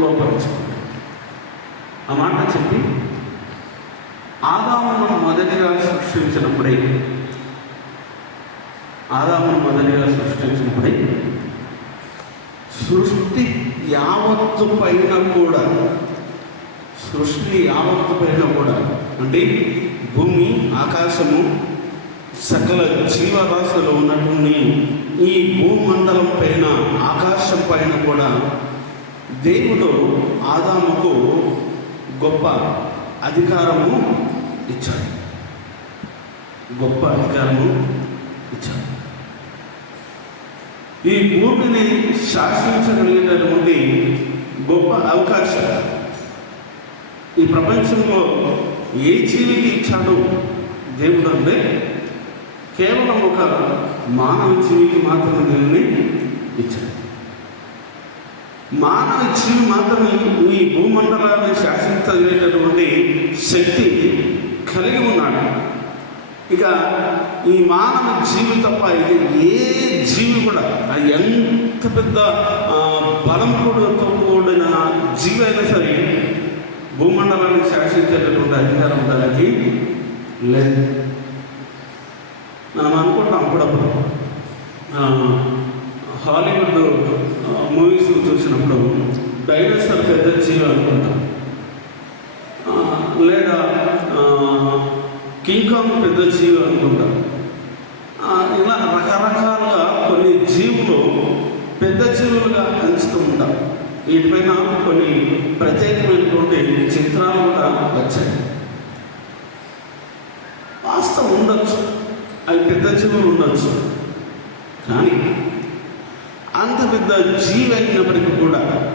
లోపరుచుకుంటాడు ఆ మాట చెప్పి ఆదామును మొదటిగా సృష్టించినప్పుడే ఆదామును మొదటిగా సృష్టించినప్పుడే సృష్టి యావత్తు పైన కూడా సృష్టి యావత్తు పైన కూడా అంటే భూమి ఆకాశము సకల జీవరాశులు ఉన్నటువంటి ఈ భూమండలం పైన ఆకాశం పైన కూడా దేవుడు ఆదాముకు గొప్ప అధికారము ఇచ్చాడు. గొప్ప అధికారము ఇచ్చాడు. ఈ భూమిని శాసించగలిగేటటువంటి గొప్ప అవకాశం ఈ ప్రపంచంలో ఏ జీవికి ఇచ్చాడు దేవుడు అంటే కేవలం ఒక మానవ జీవికి మాత్రమే దీనిని ఇచ్చాడు. మానవ జీవి మాత్రమే ఈ భూమండలాన్ని శాసించగలిగేటటువంటి శక్తి కలిగి ఉన్నాడు. ఇక ఈ మానవ జీవి తప్ప ఇది ఏ జీవి కూడా అది ఎంత పెద్ద బలం కూడా కూడిన జీవి అయినా సరే భూమండలాన్ని శాసించేటటువంటి అధికారం దానికి లేదు మనం అనుకుంటాం అప్పుడప్పుడు ఆ, హాలీవుడ్ మూవీస్ చూసినప్పుడు డైనోసార్ పెద్ద అనుకుంటాం లేదా కింగ్ పెద్ద జీవి అనుకుంటాం. ఇలా రకరకాలుగా కొన్ని జీవులు పెద్ద జీవులుగా పెంచుతూ ఉంటాం. వీటిపైన కొన్ని ప్రత్యేకమైనటువంటి చిత్రాలు కూడా వచ్చాయి. వాస్తవం ఉండొచ్చు. అవి పెద్ద జీవులు ఉండొచ్చు. కానీ అంత పెద్ద జీవి అయినప్పటికీ కూడా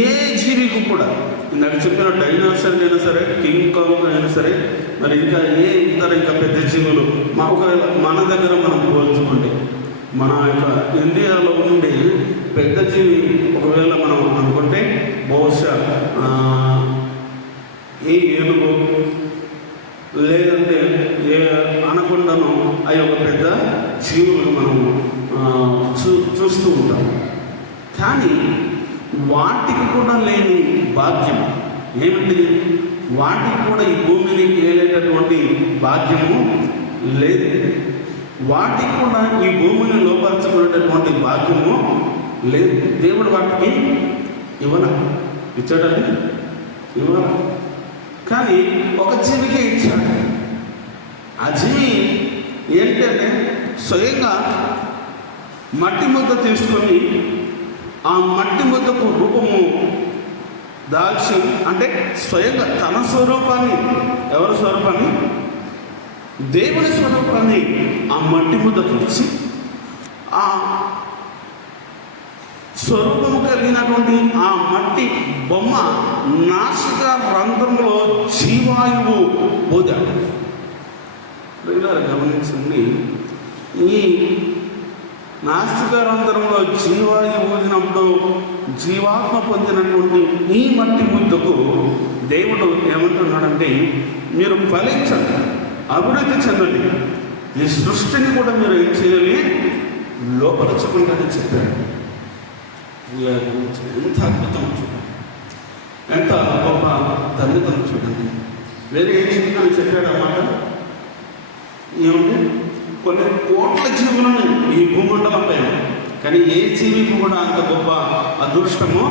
ఏ జీవికి కూడా. ఇందాక చెప్పిన డైనోసార్ అయినా సరే కింగ్ కాంగ్ అయినా సరే మరి ఇంకా ఏ ఇతర ఇంకా పెద్ద జీవులు మా ఒకవేళ మన దగ్గర మనం పోల్చుకోండి మన యొక్క ఇండియాలో ఉండి పెద్ద జీవి ఒకవేళ మనం అనుకుంటే బహుశా ఏ ఏనుగు లేదంటే ఏ అనకొండను ఆ యొక్క పెద్ద జీవులు మనం చూ చూస్తూ ఉంటాం. కానీ వాటికి కూడా లేని భాగ్యం. ఏమిటి? వాటికి కూడా ఈ భూమిని ఏలేటటువంటి భాగ్యము లేదు. వాటికి కూడా ఈ భూమిని లోపరచుకునేటటువంటి భాగ్యము లేదు. దేవుడు వాటికి ఇవ్వన ఇచ్చాడండి? ఇవ్వన కానీ ఒక జీవికే ఇచ్చాడు. ఆ జీవి ఏంటంటే స్వయంగా మట్టి ముద్ద తీసుకొని ఆ మట్టి ముద్దకు రూపము దాల్చి అంటే స్వయంగా తన స్వరూపాన్ని ఎవరి స్వరూపాన్ని? దేవుని స్వరూపాన్ని ఆ మట్టి ముద్ద తీసి ఆ స్వరూపము కలిగినటువంటి ఆ మట్టి బొమ్మ నాసిక రంధ్రంలో జీవాయువు పోదాడు రెగ్యులర్ గమనించండి ఈ నాస్తిక రంధ్రంలో జీవాయువు ఊదినప్పుడు జీవాత్మ పొందినటువంటి ఈ మట్టి ముద్దకు దేవుడు ఏమంటున్నాడంటే మీరు ఫలించండి అభివృద్ధి చెందండి. ఈ సృష్టిని కూడా మీరు ఏం చేయాలి? లోపరచుకుంటారని చెప్పాడు. ఎంత అద్భుతం చూడండి. ఎంత గొప్ప తల్లిదండ్రులు చూడండి. వేరే ఏం జీవితాన్ని చెప్పాడు అన్నమాట ఏమంటే కొన్ని కోట్ల జీవులను ఈ భూమండలం పైన. కానీ ఏ జీవికి కూడా అంత గొప్ప అదృష్టమో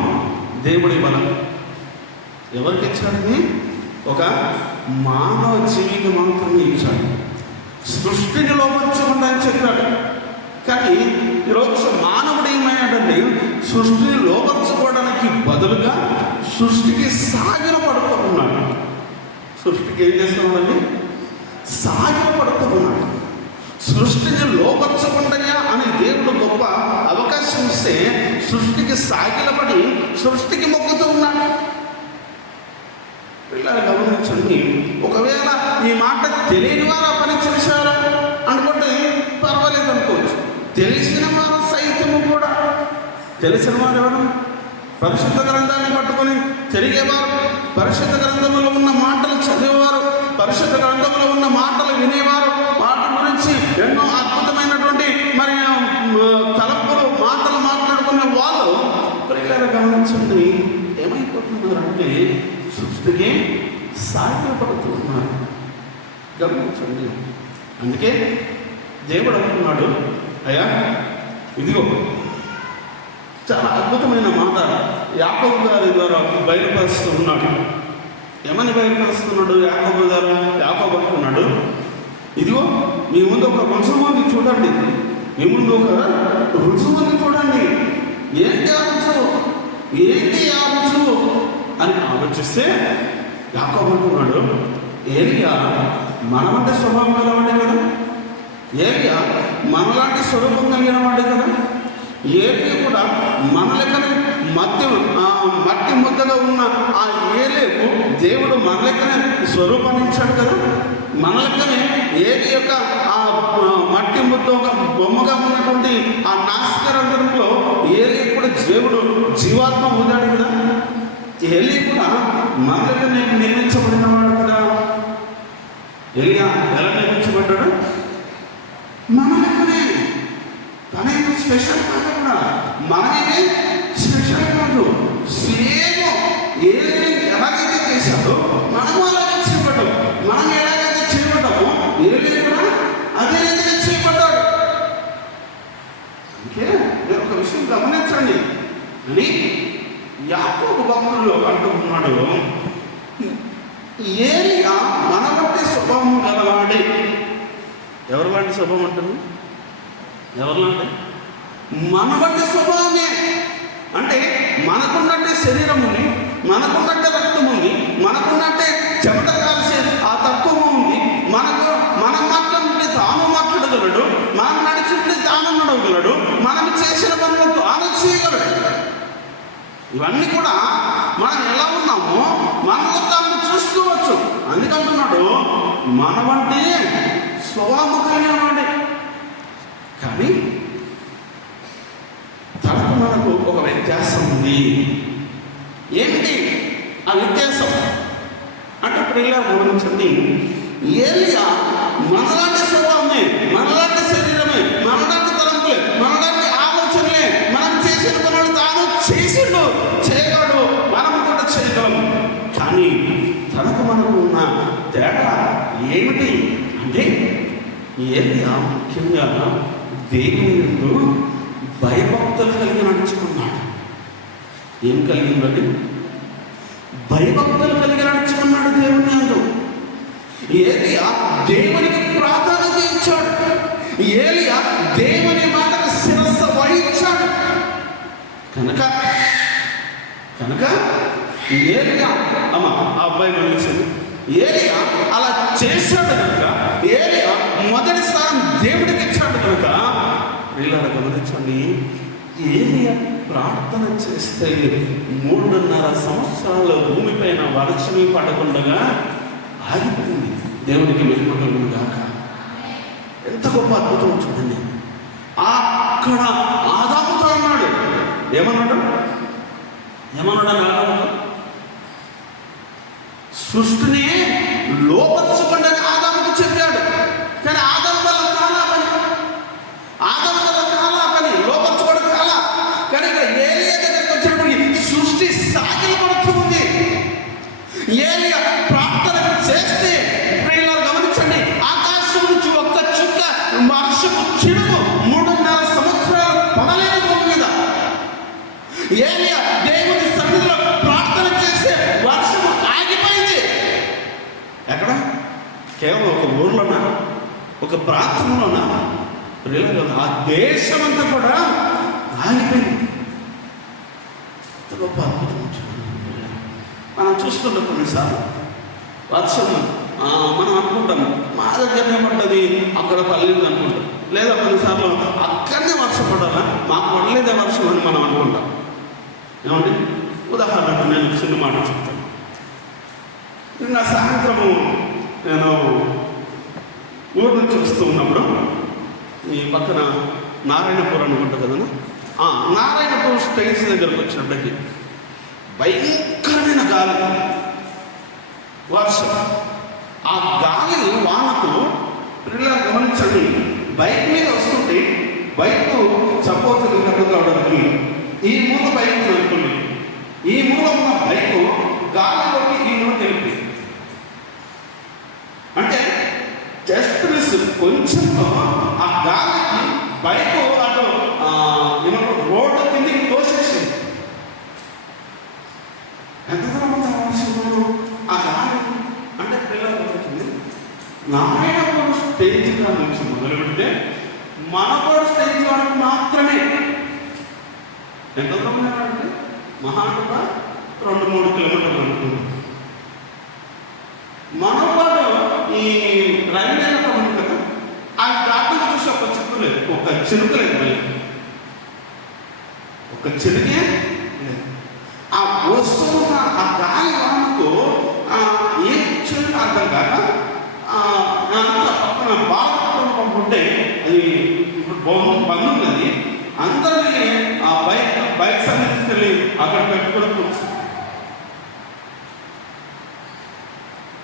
దేవుడి బలం ఎవరికి ఇచ్చాడని ఒక మానవ జీవికి మాత్రమే ఇచ్చాడు. సృష్టిని లోపరచకుండా అని చెప్పాడు. కానీ ఈరోజు మానవుడు ఏమయ్యాడంటే సృష్టిని లోపరచుకోవడానికి బదులుగా సృష్టికి సాగిన పడుతూ ఉన్నాడు. సృష్టికి ఏం చేస్తున్నాడండి సాగిన పడుతూ ఉన్నాడు సృష్టిని లోపరచకుండా అని దేవుడు గొప్ప అవకాశం ఇస్తే సృష్టికి సాగిలపడి సృష్టికి మొక్కుతూ ఉన్నాడు పిల్లలు గమనించండి ఒకవేళ ఈ మాట తెలియని వారు ఆ పని చేశారా అనుకుంటే పర్వాలేదు అనుకోవచ్చు. తెలిసిన వారు సైతము కూడా. తెలిసిన వారు ఎవరు? పరిశుద్ధ గ్రంథాన్ని పట్టుకొని తిరిగేవారు. పరిశుద్ధ గ్రంథంలో ఉన్న మాటలు చదివేవారు. పరిశుద్ధ గ్రంథంలో ఉన్న మాటలు వినేవారు. గురించి ఎన్నో అద్భుతమైనటువంటి మరి తలపులు మాటలు మాట్లాడుకునే వాళ్ళు ప్రియుల ఏమైపోతున్నారంటే సృష్టికి సాయపడుతున్నారు గమనించండి. అందుకే దేవుడు అంటున్నాడు అయ్యా ఇదిగో చాలా అద్భుతమైన మాట యాకబు గారి ద్వారా బయలుపరుస్తూ ఉన్నాడు. ఏమని బయలుపరుస్తున్నాడు యాకబు గారు? యాకబు అంటున్నాడు ఇదిగో మీ ముందు ఒక రుజువుని చూడండి. మీ ముందు ఒక రుజువుని చూడండి. ఏంటి ఆ రుజువు ఏంటి ఆ రుజువు అని ఆలోచిస్తే యాకోబు ఏరియా ఏలియా మనమంటే స్వభావం కలవాడే కదా? ఏలియా మనలాంటి స్వరూపం కలిగిన వాడే కదా? ఏలియా కూడా మన లెక్కనే మధ్య ఆ మట్టి ముద్దగా ఉన్న ఆ ఏలేకు దేవుడు మన లెక్కనే స్వరూపాన్ని ఇచ్చాడు కదా? మన ఏది యొక్క ఆ మట్టి ముద్ద ఒక బొమ్మగా ఉన్నటువంటి ఆ నాస్కరంలో ఏలి కూడా దేవుడు జీవాత్మ ఊదాడు కదా. ఏలి కూడా మన లెక్కనే నిర్మించబడినవాడు కదా. ఎలియా ఎలా నిర్మించబడ్డాడు? మన తనే స్పెషల్ కాదు కూడా మనమే స్పెషల్ కాదు సేమ్ ఏది ఎలాగైతే చేశాడో మనము అలాగే చేయబడ్డాం మనం ఎలాగైతే చేయబడ్డామో ఏది కూడా అదే రీతిగా చేయబడ్డాడు అందుకే నేను ఒక విషయం గమనించండి. అని యాకోబు భక్తుల్లో అంటున్నాడు ఏలియా మన బట్టి స్వభావం గలవాడే. ఎవరు లాంటి స్వభావం అంటుంది ఎవరిలాంటి మన బట్టి స్వభావమే. అంటే మనకున్నట్టే శరీరం ఉంది మనకున్నట్టే రక్తం ఉంది మనకున్నట్టే చెమట కాల్సే ఆ తత్వం ఉంది మనకు మనం మాట్లాడుతుంటే తాను మాట్లాడగలడు మనం నడుచుంటే తాను మనం చేసిన పనులతో తాను చేయగలడు ఇవన్నీ కూడా మనం ఎలా ఉన్నామో మనలో తాను చూసుకోవచ్చు అందుకంటున్నాడు మన వంటి స్వభావం కలిగిన వాడే. కానీ తనకు మనకు ఒక వ్యత్యాసం ఉంది. ఏంటి ఆ వ్యత్యాసం? అంటే ఇప్పుడు ఇలా గమనించండి. ఏలియా మనలాంటి స్వభావమే మనలాంటి శరీరం తేడా ఏమిటి అంటే ఏది ముఖ్యంగా దేవుని భయభక్తులు కలిగి నడుచుకున్నాడు. ఏం కలిగిందండి? భయభక్తులు కలిగి నడుచుకున్నాడు దేవుని అందు ఏది ఆ దేవునికి ప్రాధాన్యత ఇచ్చాడు. ఏలియా దేవుని మాటకు శిరస్సు వహించాడు. కనుక కనుక ఏలియా అమ్మ ఆ అబ్బాయి మళ్ళీ ఏలియా అలా చేశాడు కనుక ఏలియా మొదటి స్థానం దేవుడికి ఇచ్చాడు కనుక వీళ్ళని గమనించండి ఏలియా ప్రార్థన చేస్తే మూడున్నర సంవత్సరాల భూమిపైన వర్షమే పడకుండా ఆగిపోయింది. దేవునికి మహిమ కాక ఎంత గొప్ప అద్భుతం చూడండి. అక్కడ ఆదాముతో అన్నాడు ఏమన్నాడు? ఏమన్నాడు ఆదాముతో? సృష్టిని లోపరచకుండా కేవలం ఒక ఊర్లోనా? ఒక ప్రాంతంలోనా? ప్రియులారా, ఆ దేశమంతా కూడా ఆగిపోయింది. ఎంత గొప్ప అద్భుతం మనం చూస్తుంటాం కొన్నిసార్లు వర్షం మనం అనుకుంటాం మా దగ్గరనే పడ్డది అక్కడ పడలేదు అనుకుంటాం. లేదా కొన్నిసార్లు అక్కడనే వర్షం పడాలా? మాకు పడలేదే వర్షం అని మనం అనుకుంటాం. ఏమండి? ఉదాహరణకు నేను చిన్న మాట చెప్తాను. నిన్న సాయంత్రము నేను ఊరు నుంచి వస్తూ ఉన్నప్పుడు ఈ పక్కన నారాయణపూర్ అనుకుంటా కదా ఆ, నారాయణపూర్ స్టైల్స్ దగ్గరకు వచ్చినప్పటికీ భయంకరమైన గాలి. వర్షం. ఆ గాలి వానకు పిల్లలు గమనించండి. బైక్ మీద వస్తుంటే బైక్ సపోర్ట్ కట్టు కావడానికి ఈ మూల బైక్ వెళ్తుంది ఈ మూల ఉన్న బైక్ గాలి ఈ మూల వెళ్ళింది అంటే జస్ట్ కొంచెం ఆ గాలికి బైక్ అటు ఏమంటారు రోడ్డు కిందకి తోసేసింది. ఎంత దూరం అవసరం ఆ గాలి అంటే పిల్లలు వచ్చింది నారాయణ కూడా స్టేజ్ నుంచి మొదలు పెడితే మన కూడా స్టేజ్ వరకు మాత్రమే. ఎంత దూరం ఉన్నారంటే మహానుభా రెండు మూడు కిలోమీటర్లు అనుకున్నాం మన ఈ రైల్వే ఉంది కదా ఆ డాక్టర్ చూసి ఒక చిక్కు ఒక చిరుకు లేదు ఒక చిరుకే లేదు ఆ వస్తువు ఆ గాలి వానకు ఆ, ఏం చిరుకు అర్థం కాక ఆ, అంతా పక్కన బాగా ఉంటే అది ఇప్పుడు బొమ్మ బంద్ ఉన్నది. అందరినీ ఆ బైక్ బైక్ సంబంధించి అక్కడ పెట్టుకోవడం కూర్చుంది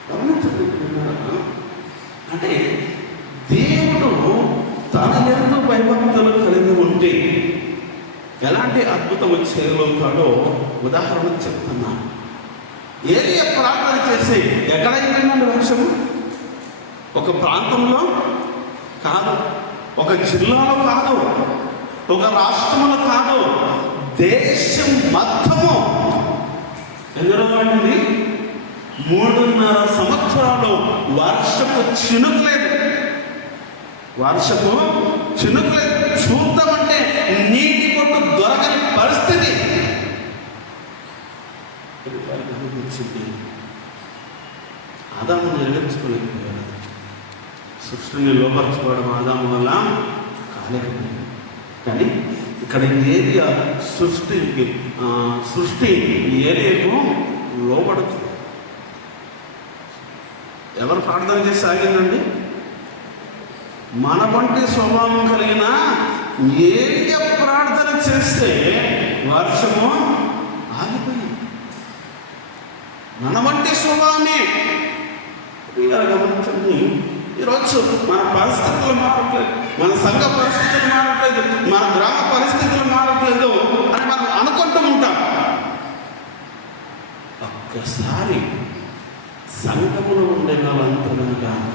గమనించండి అంటే దేవుడు తన ఎందు భయభక్తులు కలిగి ఉంటే ఎలాంటి అద్భుతం చేయగలుగుతాడో ఉదాహరణ చెప్తున్నాను. ఏది ప్రార్థన చేసి ఎక్కడైపోయిందండి వర్షము ఒక ప్రాంతంలో కాదు ఒక జిల్లాలో కాదు ఒక రాష్ట్రంలో కాదు దేశం మొత్తము ఎదురవాడిని మూడున్నర సంవత్సరాలు వర్షపు చినుకులేదు వర్షపు చినుకులేదు చూద్దామంటే నీటి కొట్టు దొరకని పరిస్థితి. అనుభవించింది ఆదాము నెరవేర్చుకోలేకపోయాడు సృష్టిని లోపరచుకోవడం ఆదాము వల్ల కాలేకపోయింది కానీ ఇక్కడ ఏరియా సృష్టికి సృష్టి సృష్టి ఏరియాకు లోపడుతుంది ఎవరు ప్రార్థన చేసి సాగిందండి మన వంటి స్వభావం కలిగిన ఏక ప్రార్థన చేస్తే వర్షము ఆగిపోయింది. మన వంటి స్వభావమే. గమనించండి. ఈరోజు మన పరిస్థితులు మారట్లేదు. మన సంఘ పరిస్థితులు మారట్లేదు. మన గ్రామ పరిస్థితులు మారట్లేదు అని మనం అనుకుంటూ ఉంటాం. ఒక్కసారి సంఘములో ఉండే వాళ్ళంతా కనుక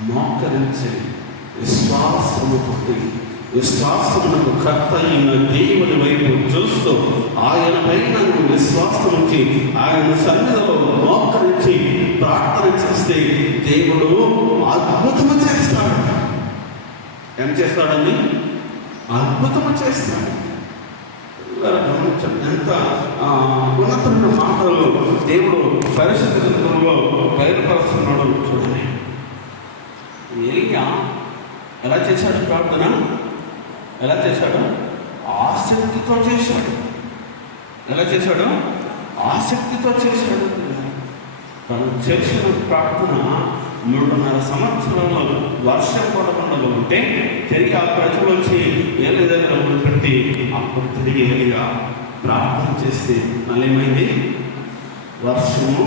మోకరించండి విశ్వాసము పుట్టి విశ్వాసమునకు కర్త అయిన దేవుని వైపు చూస్తూ ఆయన పైన నువ్వు విశ్వాసం ఉంచి ఆయన సన్నిధిలో మోకరించి ప్రార్థన చేస్తే దేవుడు అద్భుతము చేస్తాడు. ఏం చేస్తాడని అద్భుతము చేస్తాడు. ఎంత ఉన్నతమైన మాటలు దేవుడు పరిశుద్ధ బయలుపరుస్తున్నాడు చూడండి. ఎలియా ఎలా చేశాడు ప్రార్థన? ఎలా చేశాడు? ఆసక్తితో చేశాడు. ఎలా చేశాడు? ఆసక్తితో చేశాడు. తను చేసిన ప్రార్థన మూడున్నర సంవత్సరంలో వర్షం పడకుండా ఉంటే తిరిగి ఆ ప్రజలు వచ్చి ఏలి దగ్గర పెట్టి అప్పుడు తిరిగి ఏలిగా ప్రార్థన చేస్తే మళ్ళీ ఏమైంది వర్షము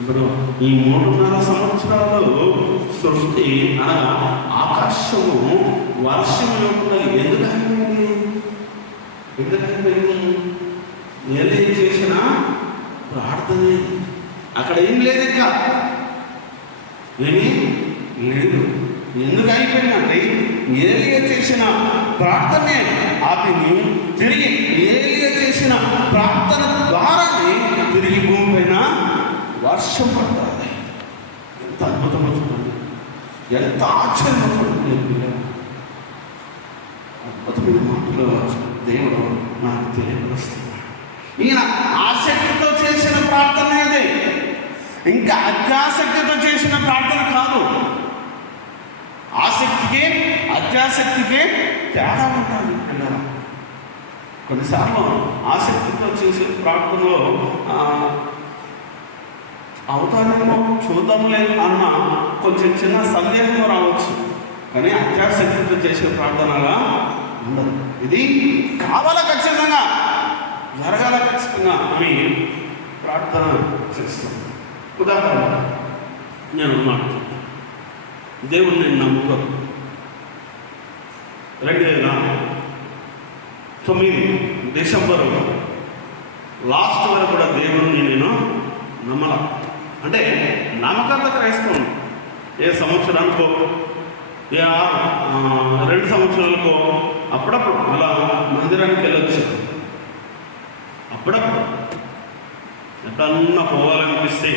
ఇప్పుడు ఈ మూడున్నర సంవత్సరాలు సృష్టి అనగా ఆకాశము వర్షం లేకుండా ఎందుకు అయిపోయింది ఎందుకు ఆగిపోయింది ఏలి చేసిన ప్రార్థనే అక్కడ ఏం లేదు ఇంకా. ఏమీ? లేదు. ఎందుకు అయిపోయిందంటే ఏలియ చేసిన ప్రార్థనే ఆపిని తిరిగి ఏలియ చేసిన ప్రార్థన ద్వారానే తిరిగి భూమి వర్షం పడుతుంది ఎంత అద్భుతమో చూడండి. ఎంత ఆశ్చర్యమో చూడండి. నేను అద్భుతమైన మాటలు దేవుడు నాకు తెలియపరుస్తున్నాడు. ఈయన ఆసక్తితో చేసిన ప్రార్థన అదే ఇంకా అత్యాసక్తితో చేసిన ప్రార్థన కాదు. ఆసక్తికి అత్యాసక్తికి తేడా ఉంటుంది అన్నారు. కొన్నిసార్లు ఆసక్తితో చేసే ప్రార్థనలో అవుతానేమో చూద్దాంలే అన్న కొంచెం చిన్న సందేహం రావచ్చు. కానీ అత్యాశక్తితో చేసే ప్రార్థనగా ఉండదు. ఇది కావాల ఖచ్చితంగా జరగాల ఖచ్చితంగా అని ప్రార్థన చేస్తాం. ఉదాహరణ నేను ఉన్నాను. దేవుణ్ణి నేను నమ్ముకోను. రెండు వేల తొమ్మిది డిసెంబర్ లాస్ట్ వరకు కూడా దేవుడిని నేను నమ్మల. అంటే నామకరణ క్రైస్తవం ఏ సంవత్సరానికో ఏ రెండు సంవత్సరాలకో అప్పుడప్పుడు అలా మందిరానికి వెళ్ళొచ్చు. అప్పుడప్పుడు ఎప్పుడన్నా పోవాలనిపిస్తే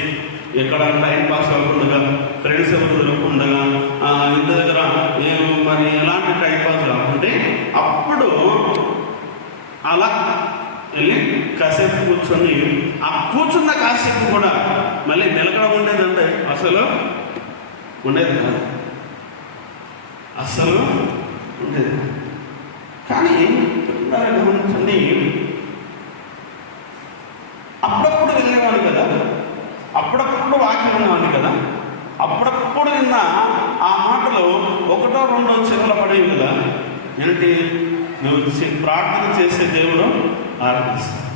ఎక్కడ టైం పాస్ అవ్వకుండా ఫ్రెండ్స్ ఎవరు దొరకకుండా ఆ, ఇంటి దగ్గర మరి ఎలాంటి టైం పాస్ కాకుంటే అప్పుడు అలా కాసేపు కూర్చొని ఆ కూర్చున్న కాసేపు కూడా మళ్ళీ నిలకడ ఉండేదంటే అసలు ఉండేది కాదు. అసలు ఉండేది కానీ గమనించండి. అప్పుడప్పుడు వెళ్ళేవాడు కదా. అప్పుడప్పుడు వాక్యం ఉన్నవాడు కదా. అప్పుడప్పుడు విన్న ఆ మాటలు ఒకటో రెండో చెవుల పడేవి కదా. ఏంటి? నువ్వు ప్రార్థన చేసే దేవుడు ఆరాధిస్తాడు.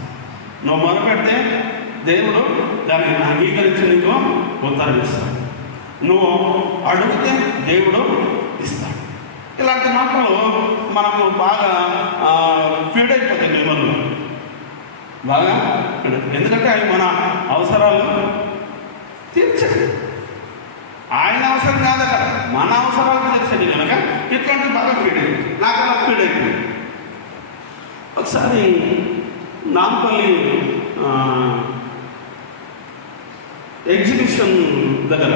నువ్వు మొదలుపెడితే దేవుడు దాన్ని అంగీకరించి నీకు ఉత్తరం ఇస్తాడు. నువ్వు అడిగితే దేవుడు ఇస్తాడు. ఇలాంటి మాటలు మనకు బాగా ఫీడ్ అయిపోతాయి మెమరీలో బాగా ఎందుకంటే అవి మన అవసరాలు తీర్చండి ఆయన అవసరం కాదు కదా. మన అవసరాలు తీర్చండి కనుక ఇట్లాంటి బాగా ఫీడ్ అయింది నాకు అలా ఫీడ్ అయిపోయింది. ఒకసారి నాంపల్లి ఎగ్జిబిషన్ దగ్గర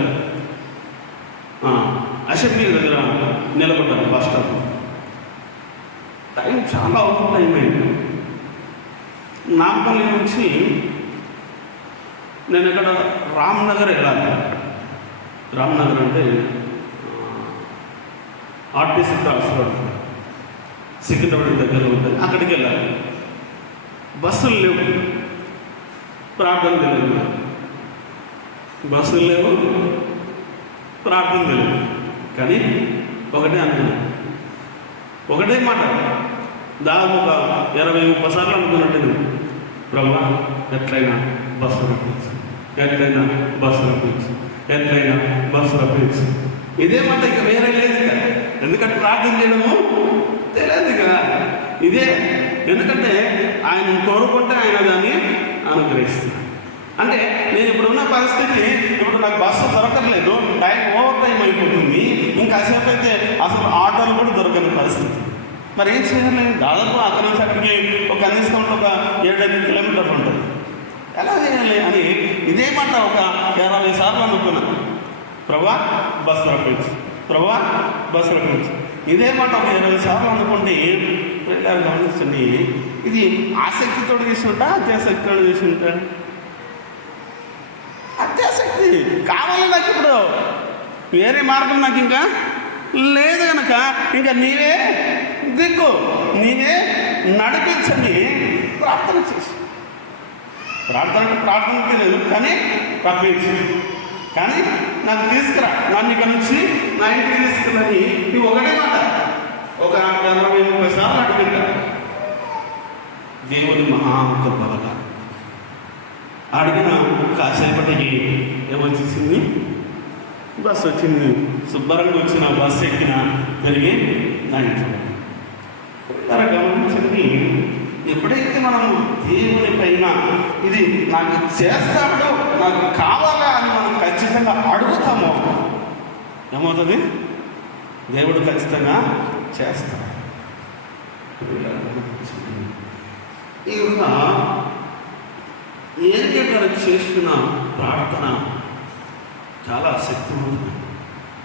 అసెంబ్లీ దగ్గర నిలబడ్డాను బస్ స్టాప్. టైం చాలా అవుట్ టైం అయింది. నాంపల్లి నుంచి నేను ఇక్కడ రామ్నగర్ వెళ్ళాలి. రామ్నగర్ అంటే ఆర్టీసీ క్రాస్ రోడ్ సికింద్రాబాద్ దగ్గర ఉంటుంది అక్కడికి వెళ్ళాలి. బస్సులు లేవు. ప్రార్థన తెలియదు. బస్సులు లేవు ప్రార్థన తెలియదు. కానీ ఒకటే అనుకున్నాను ఒకటే మాట. దాదాపు ఒక ఇరవై ముప్పై సార్లు అనుకున్నట్టు నువ్వు ప్రభా ఎట్లయినా బస్సు రప్పించు. ఎట్లయినా బస్సు రప్పించు. ఎట్లయినా బస్సు రప్పించు. ఇదే మాట ఇక వేరే లేదు ఎందుకంటే ప్రార్థన చేయడము తెలియదు కదా ఇదే ఎందుకంటే ఆయన కోరుకుంటే ఆయన దాన్ని అనుగ్రహిస్తున్నాడు అంటే నేను ఇప్పుడు ఉన్న పరిస్థితి ఇప్పుడు నాకు బస్సు దొరకట్లేదు టైం ఓవర్ టైం అయిపోతుంది ఇంకా అయితే అసలు ఆటోలు కూడా దొరకని పరిస్థితి. మరి ఏం చేయాలి? దాదాపు అక్కడ నుంచి అక్కడికి ఒక కనీసం ఒక ఏడైదు కిలోమీటర్లు ఉంటుంది. ఎలా చేయాలి అని ఇదే మాట ఒక ఇరవై సార్లు అనుకున్నాను. ప్రభా బస్సు రప్పించు. ప్రభా బస్సు రప్పించు. ఇదే మాట ఒక ఇరవై సార్లు అనుకుంటే వెళ్ళారు గమనించండి. ఇది ఆసక్తితో చేసుంటా అత్యాసక్తితో చేసుంటా అత్యాసక్తి. కావాలి నాకు ఇప్పుడు వేరే మార్గం నాకు ఇంకా లేదు కనుక ఇంకా నీవే దిక్కు నీవే నడిపించని ప్రార్థన చేసి. ప్రార్థన ప్రార్థన లేదు కానీ రప్పించు కానీ నాకు తీసుకురా. నన్ను ఇక్కడ నుంచి నా ఇంటికి తీసుకురని నువ్వు ఒకటే మాట ఒక ఇరవై ముప్పై సార్లు అడిగిందా దేవుని మహాకృప అడిగిన కాసేపటికి ఏమొచ్చేసింది? బస్సు వచ్చింది. శుభ్రంగా వచ్చిన బస్సు ఎక్కిన తిరిగి నా ఇంట్లో. గమనించింది ఎప్పుడైతే మనం దేవుని పైన ఇది నాకు చేస్తాడో నాకు కావాలా అని ఖచ్చితంగా అడుగుతామో ఏమవుతుంది? దేవుడు ఖచ్చితంగా చేస్తాడు. ఈ విధంగా ఏలియా గారు చేసిన ప్రార్థన చాలా శక్తివంతమైన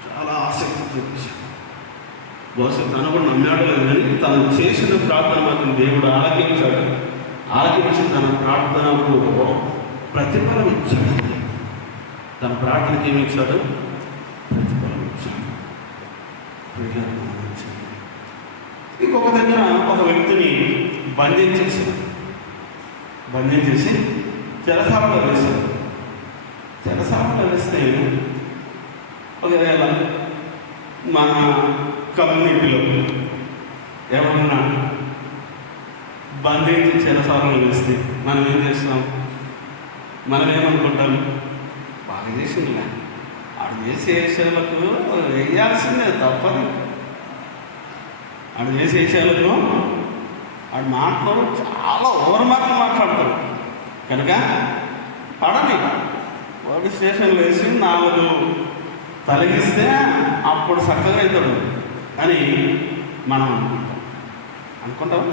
చాలా ఆసక్తి చూపించాడు బహుశా తను కూడా నమ్మాడు లేదు కానీ తను చేసిన ప్రార్థన మాత్రం దేవుడు ఆలకించాడు. ఆలకించి తన ప్రార్థనకు ప్రతిఫలం ఇచ్చాడు. తన ప్రార్థనకి ఏమి ఇచ్చాడు? ప్రతిఫలం ఇచ్చాడు. ఇంకొక దగ్గర ఒక వ్యక్తిని బంధం చేశాడు బంధం చేసి తెరసాపలో వేశాడు. తెరసాపలో వేస్తే ఒకవేళ మన కమ్యూనిటీలో ఎవరన్నా బంధించి చెరసాలలో వేస్తే మనం ఏం చేస్తాం? మనం ఏమనుకుంటాం బాగా చేసిందిలే ఆడు చేసే విషయాలకు వేయాల్సిందే తప్పదు. ఆడు చేసే విషయాలకు ఆడు మాట్లాడు చాలా ఓవర్ మాత్రం మాట్లాడతాడు. కనుక పడని ఒక స్టేషన్లో వేసి నాలుగు తొలగిస్తే అప్పుడు చక్కగా అవుతాడు అని మనం అనుకుంటాం. అనుకుంటాం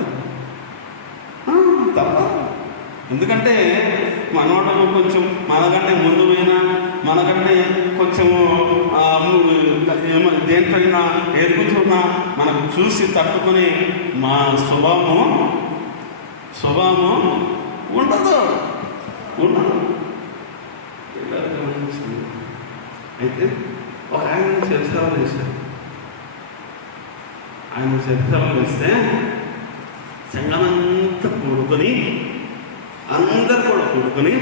తప్ప ఎందుకంటే మనోడలు కొంచెం మనకంటే ముందు పోయినా మనకంటే కొంచెము ఆ, ఎదుగుతున్నా మనకు చూసి తట్టుకుని మా స్వభావము స్వభావము ఉండదు. ఉండదు. అయితే ఒక ఆయన చరిత్రలు చేశారు ఆయన చరిత్రలు చేస్తే సంఘమంతా కూడుకొని అందరు కూడా కూడుకొని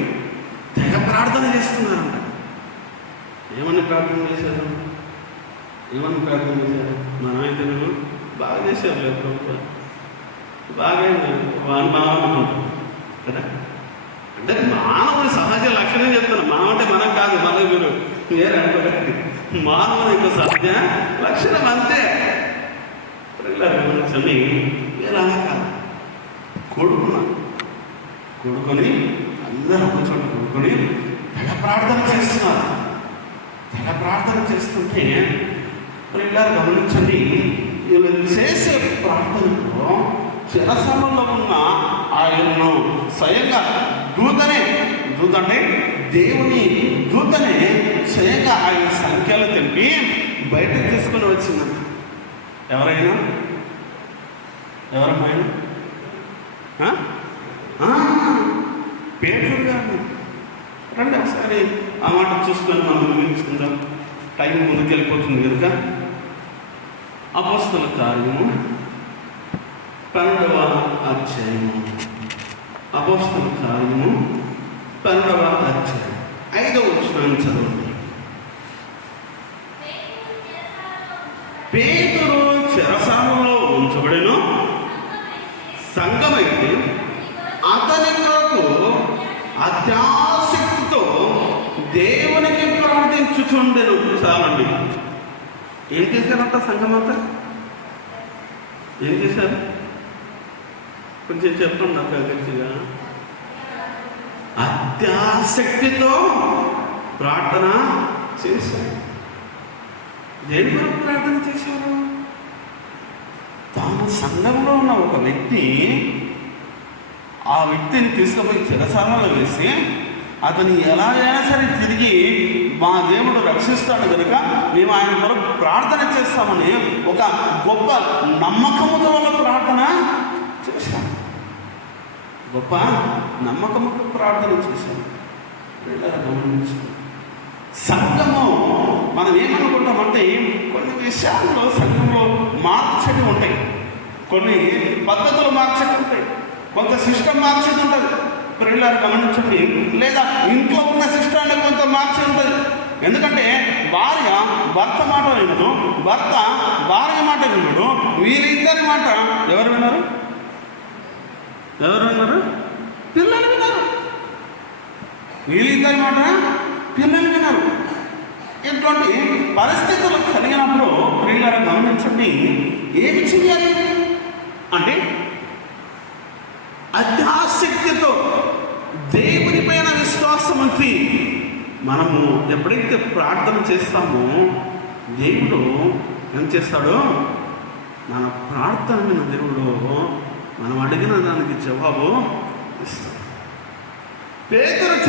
తెగ ప్రార్థన చేస్తున్నారంట. ఏమని ప్రార్థన చేశారు? ఏమని ప్రార్థన చేశారు? మనమైతే నేను బాగా చేశారు లేదు ప్రభుత్వం. బాగా వాని బాగా కదా? అంటే మానవుని సహజ లక్షణం చెప్తున్నాను మానవ అంటే మనం కాదు మన మీరు వేరే అనుకోకండి. మానవుని యొక్క సహజ లక్షణం అంతే. ఇలా గమనించండి అలా కాదు. కొడుకున్నా. కొడుకొని అందరూ ఒక చోట కొడుకొని ప్రార్థన చేస్తున్నారు. తెగ ప్రార్థన చేస్తుంటే మరి ఇలా గమనించండి వీళ్ళు చేసే ప్రార్థనలో చిరసమంలో ఉన్న ఆయన్ను స్వయంగా దూతనే దూత దేవుని దూతనే స్వయంగా ఆయన సంఖ్యలు తెలిపి బయటకు తీసుకొని వచ్చిందంట. ఎవరైనా? ఎవరమ్మాయినా ఆ? గారు రండి ఒకసారి. ఆ మాట చూసుకొని మనం ముగించుకుందాం. టైం ముందుకు వెళ్ళిపోతుంది కనుక. అపస్తుల కార్యము పన్నెండవ అధ్యాయము. అపస్తుల కార్యము పన్నెండవ అధ్యాయం. ఐదవ వచ్చినాన్ని చదవండి. పేతురు చెరసాలలో ఉంచబడిను. సంగమ అతని కొరకు అత్యాసక్తితో దేవునికి ప్రార్థించుచుండెను చాలండి ఏం చేశారంట సంఘమంతా ఏం చేశారు? కొంచెం చెప్పండి నాకు గట్టిగా అత్యాసక్తితో ప్రార్థన చేశారు. దేని కొరకు ప్రార్థన చేశారు? తాను సంఘంలో ఉన్న ఒక వ్యక్తి ఆ వ్యక్తిని తీసుకుపోయి చిరసాలలో వేసి అతని ఎలాగైనా సరే తిరిగి మా దేవుడు రక్షిస్తాడు కనుక మేము ఆయన కొరకు ప్రార్థన చేస్తామని ఒక గొప్ప నమ్మకముతో వల్ల ప్రార్థన చేశాం. గొప్ప నమ్మకముతో ప్రార్థన చేశాం. వీళ్ళని సంఘము మనం ఏమనుకుంటామంటే కొన్ని విషయాల్లో సంఘంలో మార్చడి ఉంటాయి. కొన్ని పద్ధతులు మార్చడి ఉంటాయి. కొంత సిస్టమ్ మార్చేది ఉంటుంది. పిల్లలు గమనించండి. లేదా ఇంట్లో ఉన్న సిస్టాన్ని కొంత మార్చి ఉంటుంది. ఎందుకంటే భార్య భర్త మాట వినడు భర్త భార్య మాట వినడు వీరిద్దరి మాట ఎవరు విన్నారు ఎవరు విన్నారు పిల్లలు విన్నారు వీరిద్దరి మాట పిల్లలు విన్నారు ఇటువంటి పరిస్థితులు కలిగినప్పుడు ప్రియులను గమనించండి. ఏమి చేయాలి అంటే అత్యాసక్తితో దేవుని పైన విశ్వాసం ఉంచి మనము ఎప్పుడైతే ప్రార్థన చేస్తామో దేవుడు ఏం చేస్తాడో? మన ప్రార్థన దేవుడు మనం అడిగిన దానికి జవాబు ఇస్తాడు. పేదలు